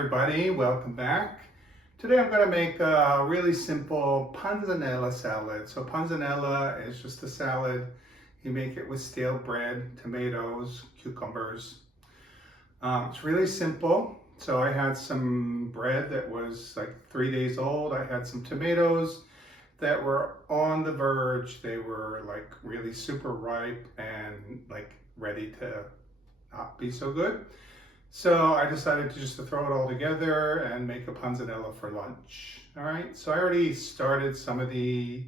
everybody, welcome back. Today I'm going to make a really simple panzanella salad. So panzanella is just a salad. You make it with stale bread, tomatoes, cucumbers. It's really simple. So I had some bread that was like 3 days old. I had some tomatoes that were on the verge. They were like really super ripe and like ready to not be so good. So I decided to just throw it all together and make a panzanella for lunch. All right, so I already started some of the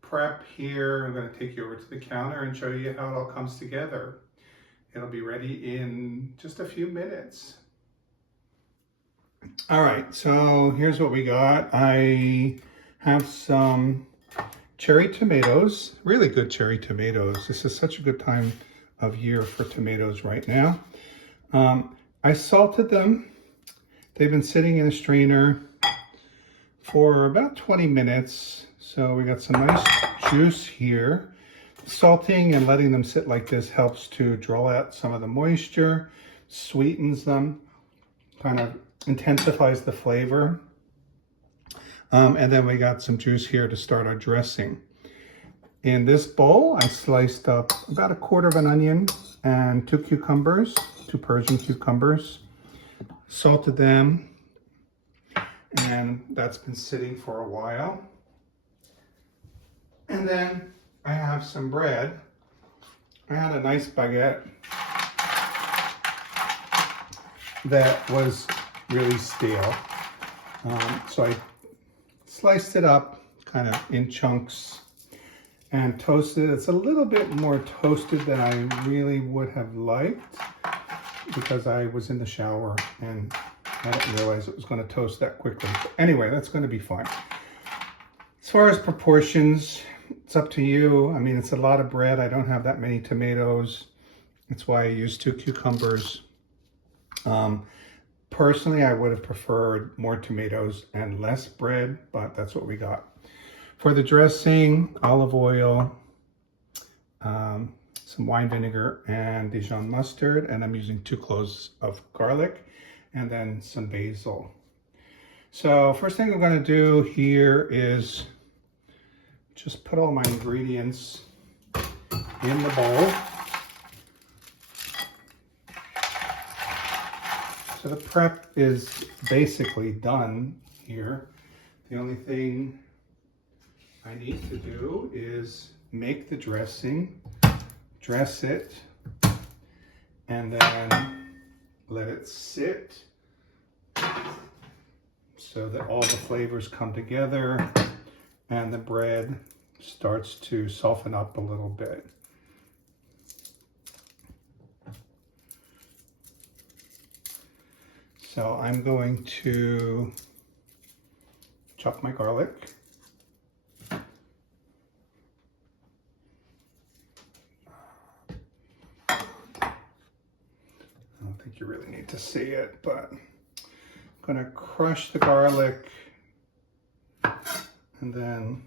prep here. I'm going to take you over to the counter and show you how it all comes together. It'll be ready in just a few minutes. All right, so here's what we got. I have some cherry tomatoes, really good cherry tomatoes. This is such a good time of year for tomatoes right now. I salted them. They've been sitting in a strainer for about 20 minutes. So we got some nice juice here. Salting and letting them sit like this helps to draw out some of the moisture, sweetens them, kind of intensifies the flavor. And then we got some juice here to start our dressing. In this bowl, I sliced up about 1/4 of an onion and 2 cucumbers, 2 Persian cucumbers, salted them, and that's been sitting for a while. And then I have some bread. I had a nice baguette that was really stale. So I sliced it up kind of in chunks and toasted. It's a little bit more toasted than I really would have liked because I was in the shower and I didn't realize it was going to toast that quickly. But anyway, that's going to be fine. As far as proportions, it's up to you. I mean, it's a lot of bread. I don't have that many tomatoes. That's why I used 2 cucumbers. Personally, I would have preferred more tomatoes and less bread, but that's what we got. For the dressing, olive oil, some wine vinegar and Dijon mustard, and I'm using 2 cloves of garlic and then some basil. So first thing I'm going to do here is just put all my ingredients in the bowl. So the prep is basically done here. The only thing I need to do is make the dressing, dress it, and then let it sit so that all the flavors come together and the bread starts to soften up a little bit. So I'm going to chop my garlic. I don't think you really need to see it, but I'm going to crush the garlic and then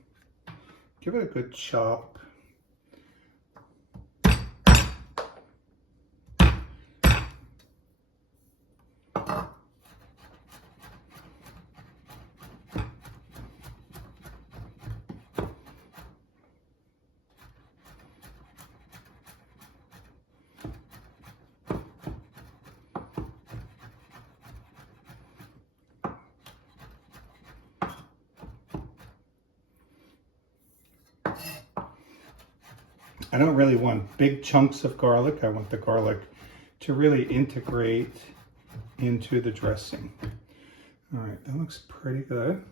give it a good chop. I don't really want big chunks of garlic. I want the garlic to really integrate into the dressing. All right, that looks pretty good.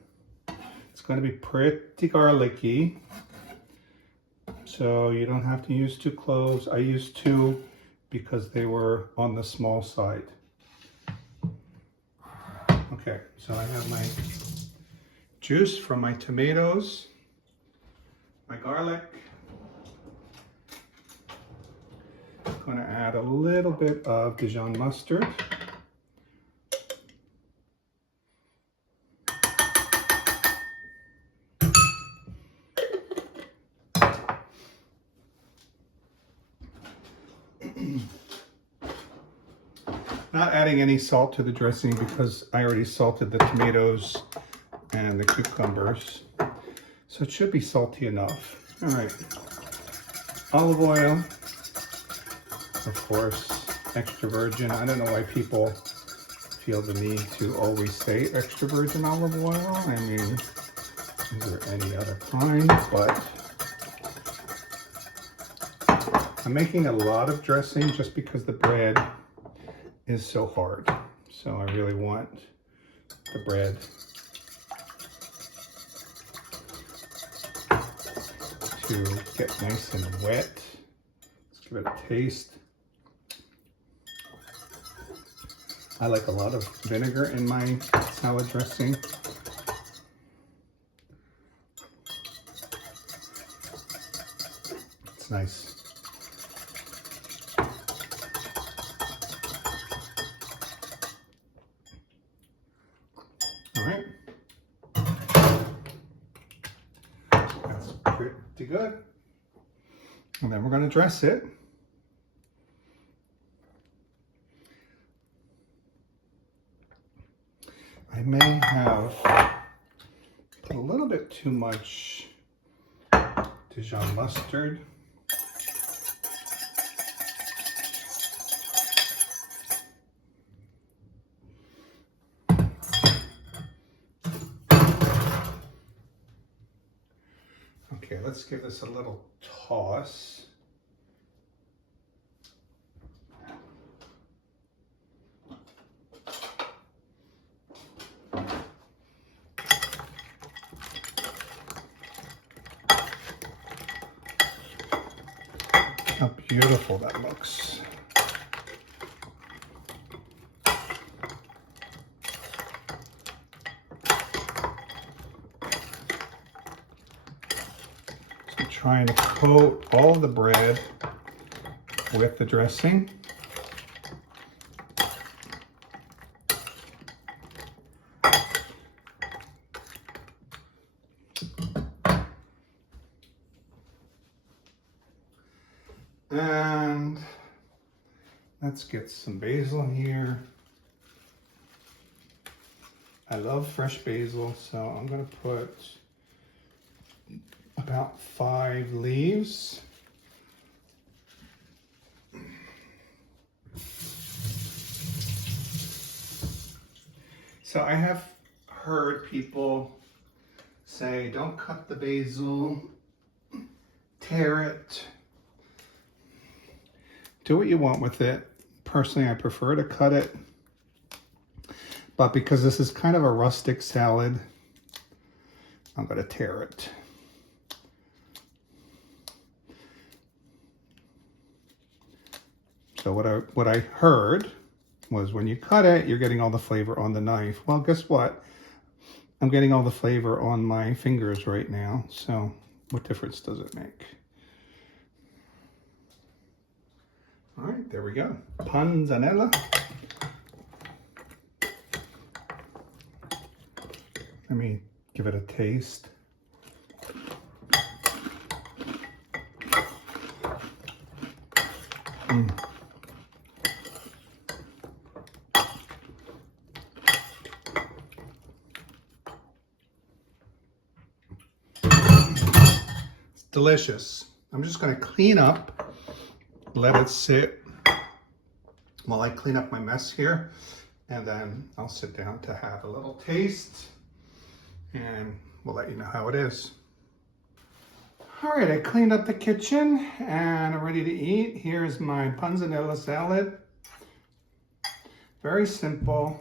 It's going to be pretty garlicky, so you don't have to use 2 cloves. I used 2 because they were on the small side. Okay, so I have my juice from my tomatoes, my garlic. I'm going to add a little bit of Dijon mustard. Not adding any salt to the dressing because I already salted the tomatoes and the cucumbers. So it should be salty enough. All right. Olive oil, of course, extra virgin. I don't know why people feel the need to always say extra virgin olive oil. I mean, is there any other kind? But I'm making a lot of dressing just because the bread is so hard. So I really want the bread to get nice and wet. Let's give it a taste. I like a lot of vinegar in my salad dressing. It's nice. All right. That's pretty good. And then we're going to dress it. I may have a little bit too much Dijon mustard. Okay, let's give this a little toss. How beautiful that looks. So trying to coat all the bread with the dressing. And let's get some basil here. I love fresh basil, so I'm going to put about 5 leaves. So I have heard people say, don't cut the basil, tear it. Do what you want with it. Personally, I prefer to cut it. But because this is kind of a rustic salad, I'm going to tear it. So what I heard was when you cut it, you're getting all the flavor on the knife. Well, guess what? I'm getting all the flavor on my fingers right now. So what difference does it make? All right, there we go. Panzanella. Let me give it a taste. It's delicious. I'm just going to clean up. Let it sit while I clean up my mess here, and then I'll sit down to have a little taste, and we'll let you know how it is. All right, I cleaned up the kitchen and I'm ready to eat. Here's my Panzanella salad. Very simple.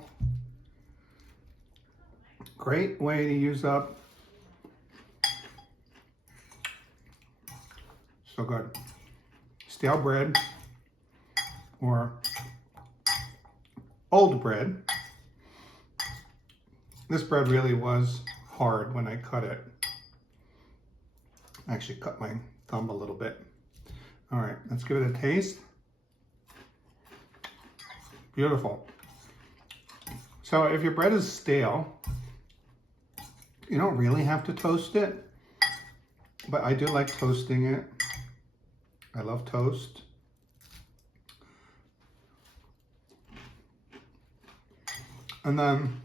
Great way to use up. So good. Stale bread or old bread. This bread really was hard when I cut it. I actually cut my thumb a little bit. All right, let's give it a taste. Beautiful. So if your bread is stale, you don't really have to toast it, but I do like toasting it. I love toast. And then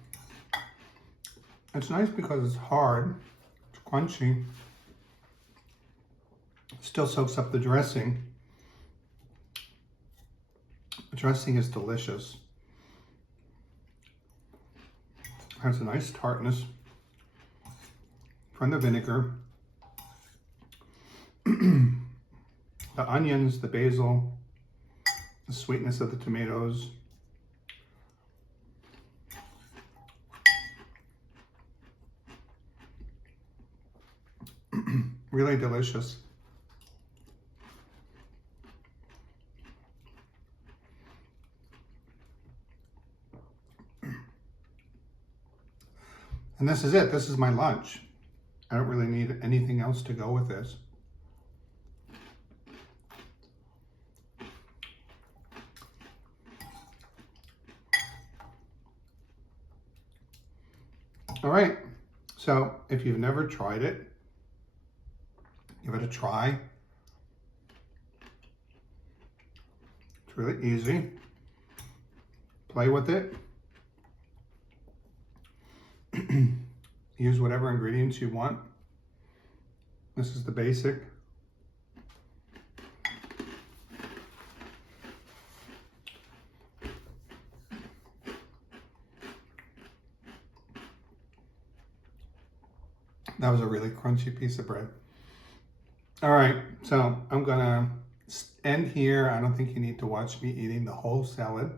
it's nice because it's hard, it's crunchy. It still soaks up the dressing. The dressing is delicious. It has a nice tartness from the vinegar. The onions, the basil, the sweetness of the tomatoes. Really delicious. And this is it. This is my lunch. I don't really need anything else to go with this. All right. So if you've never tried it, give it a try. It's really easy. Play with it. Use whatever ingredients you want. This is the basic. That was a really crunchy piece of bread. All right, so I'm gonna end here. I don't think you need to watch me eating the whole salad.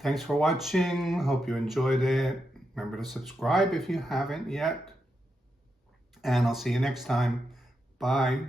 Thanks for watching. Hope you enjoyed it. Remember to subscribe if you haven't yet. And I'll see you next time. Bye.